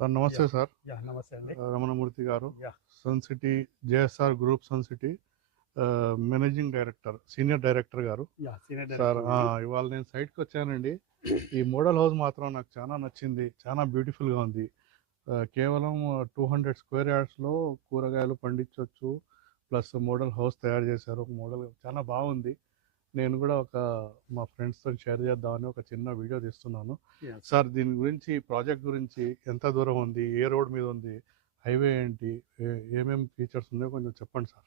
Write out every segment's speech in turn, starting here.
నమస్తే yeah! Sir. నమస్తే అండి. రమణమూర్తి గారు. Yeah! Sun City JSR group Sun City managing director, senior director గారు. సీనియర్ సార్ డైరెక్టర్ నేను. ఇవాళ నేను సైట్‌కి వచ్చానండి. ఈ మోడల్ హౌస్ మాత్రం నాకు చాలా నచ్చింది. చాలా బ్యూటిఫుల్‌గా ఉంది. కేవలం 200 స్క్వేర్ యార్డ్స్‌లో కూరగాయలు పండించొచ్చు. ప్లస్ మోడల్ హౌస్ తయారు చేశారు. ఒక మోడల్ చాలా బాగుంది. నేను కూడా మా ఫ్రెండ్స్‌తో షేర్ చేద్దామని ఒక చిన్న వీడియో తీస్తున్నాను. యెస్. సార్ దీని గురించి, ప్రాజెక్ట్ గురించి ఎంత దూరం ఉంది? ఏ రోడ్ మీద ఉంది? హైవే ఏంటి? ఏమేమి ఫీచర్స్ ఉన్నాయో కొంచెం చెప్పండి సార్.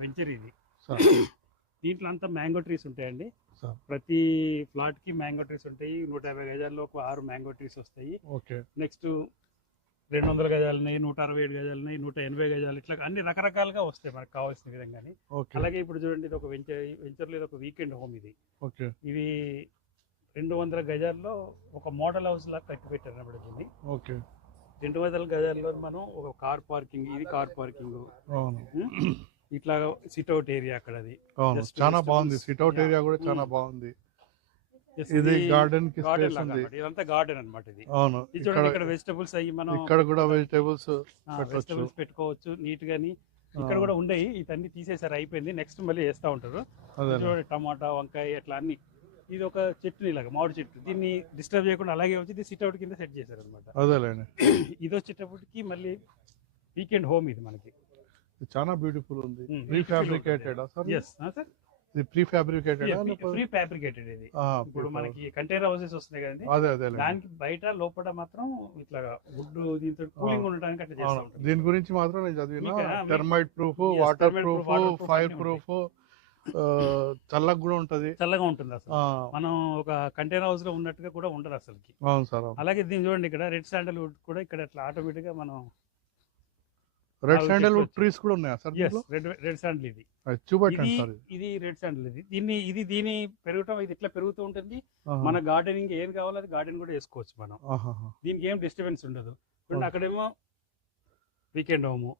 వెంచర్ ఇది. సార్ దీంట్లో అంతా మ్యాంగో ట్రీస్ ఉంటాయండి. సార్ ప్రతి ఫ్లాట్ కి మ్యాంగో ట్రీస్ ఉంటాయి. 150 గజాల్లో ఒక 6 మ్యాంగో ట్రీస్ వస్తాయి. ఓకే. నెక్స్ట్ 200 గజాలు ఉన్నాయి, 167 గజాలు ఉన్నాయి, 180 గజాలు, ఇట్లా అన్ని రకరకాలుగా వస్తాయి మనకు కావాల్సిన విధంగానే. ఓకే. అలాగే ఇప్పుడు చూడండి, ఇది ఒక వెంచర్లో ఇది ఒక వీకెండ్ హోమ్. ఇది ఓకే. ఇది 200 గజాల్లో ఒక మోడల్ హౌస్ లాగా కట్టి పెట్టారు అన్నమాట దీన్ని. ఓకే. 200 గజాల్లో మనం ఒక కార్ పార్కింగ్, ఇది కార్ పార్కింగ్, అవును. ఇట్లా సిట్అవుట్ ఏరియా అక్కడ. అది అవును, Just చాలా vegetables. బాగుంది. Sit-out Yeah. ఏరియా కూడా చాలా బాగుంది. Yes, ఇది గార్డెన్ కి గార్డెన్ స్పేస్ లాగా ఉంది. అన్నమాట. ఇదంతా గార్డెన్ అన్నమాట. ఇది అవును. ఇది చూడండి, ఇక్కడ వెజిటబుల్స్ అయ్యి మనం ఇక్కడ కూడా వెజిటేబుల్స్ పెట్టొచ్చు. వెజిటబుల్స్ పెట్టుకోవచ్చు నీట్ గాని. ఇక్కడ కూడా ఉండయి, ఇవన్నీ తీసేసారు, అయిపోయింది. నెక్స్ట్ మళ్ళీ వేస్తా ఉంటారు. అదే. చూడండి, టమాటా, వంకాయ, అట్లా అన్ని. ఇది ఒక చెట్టు ఇలాగా మామిడి చెట్టు. దీన్ని డిస్టర్బ్ చేయకుండా అలాగే వచ్చి ఇది సిట్అవుట్ కింద సెట్ చేశారు అనమాట. అదేలేండి. ఇది వచ్చేటప్పటికి మళ్ళీ వీకెండ్ హోమ్ ఇది మనకి. ఇది చాలా బ్యూటిఫుల్ ఉంది. Hmm. Prefabricated sir? Yes sir, ఇది ప్రీ ఫ్యాబ్రికేటెడ్ ప్రీ ఫ్యాబ్రికేటెడ్ ఇది. ఇప్పుడు మనకి కంటైనర్ హౌసెస్ వస్తున్నాయి కదండి, అదే అదే. దానికి బయట లోపల మాత్రం ఇట్లా వుడ్ దీంతో కూలింగ్ ఉండడానికి అట్లా చేస్తా ఉంటారు. దీని గురించి మాత్రం నేను చదివిన మీకు- termite proof, Yes, water thermite proof, proof, water proof fire అన్నీ ప్రూఫ్, చల్లగా కూడా ఉంటది. చల్లగా ఉంటుంది అసలు. మనం ఒక కంటైనర్ హౌస్ లో ఉన్నట్టుగా కూడా ఉండదు అసలుకి. అవును సార్. అలాగే దీన్ని చూడండి, ఇక్కడ రెడ్ శాండల్ వుడ్ కూడా ఇక్కడ అట్లా ఆటోమేటిక్ గా మనం రెడ్ శాండల్ వుడ్ ట్రీస్ కూడా ఉన్నాయా సార్? రెడ్ శాండల్ ఇది. చూపెట్టండి సార్. ఇది రెడ్ శాండల్ ఇది. దీని పెరగటం ఇది ఇట్లా పెరుగుతూ ఉంటుంది. ఆహా. మన గార్డెనింగ్ ఏది కావాలో అది గార్డెన్ కూడా వేసుకోవచ్చు మనం. ఆహాహా. దీనికి ఏం డిస్టర్బెన్స్ ఉండదు. చూడండి, అక్కడేమో వీకెండ్ హోము,